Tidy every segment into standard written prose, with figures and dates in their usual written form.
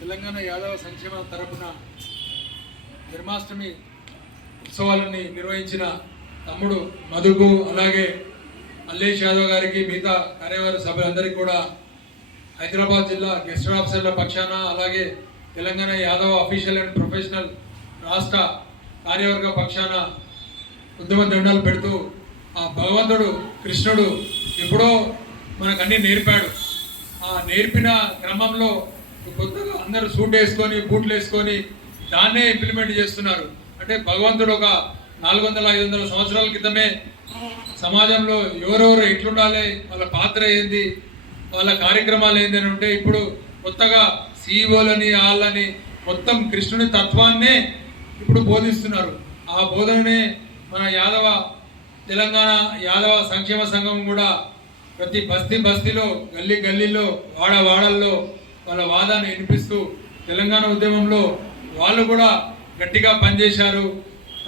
తెలంగాణ యాదవ సంక్షేమ తరపున జన్మాష్టమి ఉత్సవాలని నిర్వహించిన తమ్ముడు మధుకు, అలాగే మల్లేష్ యాదవ్ గారికి, మిగతా కార్యవర్గ సభ్యులందరికీ కూడా హైదరాబాద్ జిల్లా గెస్ట్ ఆఫీసర్ల పక్షాన, అలాగే Telangana Yadava official and professional రాష్ట్ర కార్యవర్గ పక్షాన ఉద్యమ దండాలు పెడుతూ, ఆ భగవంతుడు కృష్ణుడు ఎప్పుడో మనకన్నీ నేర్పాడు. ఆ నేర్పిన క్రమంలో కొత్తగా అందరూ సూట్ వేసుకొని బూట్లు వేసుకొని దాన్నే ఇంప్లిమెంట్ చేస్తున్నారు. అంటే భగవంతుడు ఒక 400-500 సంవత్సరాల క్రితమే సమాజంలో ఎవరెవరు ఎట్లుండాలి, వాళ్ళ పాత్ర ఏంది, వాళ్ళ కార్యక్రమాలు ఏంది అని ఉంటే, ఇప్పుడు కొత్తగా సీఈఓలని వాళ్ళని మొత్తం కృష్ణుని తత్వాన్నే ఇప్పుడు బోధిస్తున్నారు. ఆ బోధననే మన తెలంగాణ యాదవ సంక్షేమ సంఘం కూడా ప్రతి బస్తీలో, గల్లీలో, వాడల్లో వాళ్ళ వాదాన్ని వినిపిస్తూ తెలంగాణ ఉద్యమంలో వాళ్ళు కూడా గట్టిగా పనిచేశారు.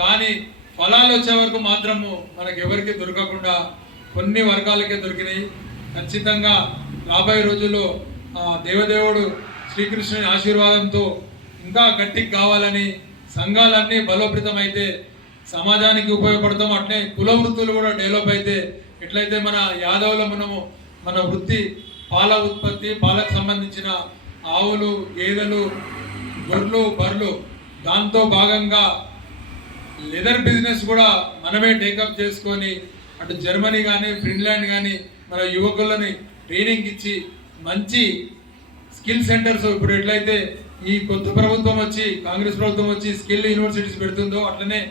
కానీ ఫలాలు వచ్చే వరకు మాత్రము మనకెవరికి దొరకకుండా కొన్ని వర్గాలకే దొరికినాయి. ఖచ్చితంగా రాబోయే రోజుల్లో దేవదేవుడు శ్రీకృష్ణుని ఆశీర్వాదంతో ఇంకా గట్టికి కావాలని, సంఘాలన్నీ బలోపేతం అయితే సమాజానికి ఉపయోగపడతాం. అట్లే కుల వృత్తులు కూడా డెవలప్ అయితే, ఎట్లయితే మన యాదవుల మన వృత్తి పాల ఉత్పత్తి, పాలకు సంబంధించిన ఆవులు, గేదెలు, గొర్రెలు, బర్రెలు, దాంతో భాగంగా లెదర్ బిజినెస్ కూడా మనమే టేకప్ చేసుకొని అటు జర్మనీ కానీ ఫిన్లాండ్ కానీ మన యువకులని ట్రైనింగ్ ఇచ్చి మంచి స్కిల్ సెంటర్స్, ఇప్పుడు ఎట్లయితే ఈ కొత్త ప్రభుత్వం వచ్చి, కాంగ్రెస్ ప్రభుత్వం వచ్చి స్కిల్ యూనివర్సిటీస్ పెడుతుందో, అట్లనే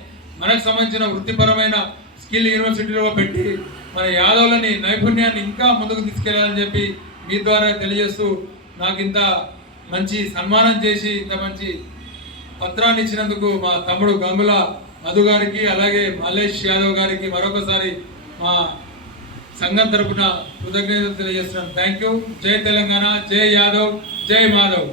మనకు సంబంధించిన వృత్తిపరమైన స్కిల్ యూనివర్సిటీలో పెట్టి మన యాదవులని నైపుణ్యాన్ని ఇంకా ముందుకు తీసుకెళ్లాలని చెప్పి మీ ద్వారా తెలియజేస్తూ, నాకు ఇంత మంచి సన్మానం చేసి ఇంత మంచి పత్రాన్ని ఇచ్చినందుకు మా తమ్ముడు గంగుల మధు గారికి, అలాగే మల్లేష్ యాదవ్ గారికి మరొకసారి మా సంఘం తరపున కృతజ్ఞతలు తెలియజేస్తున్నాను. Thank you. జై తెలంగాణ, జై యాదవ్, జై మాధవ్.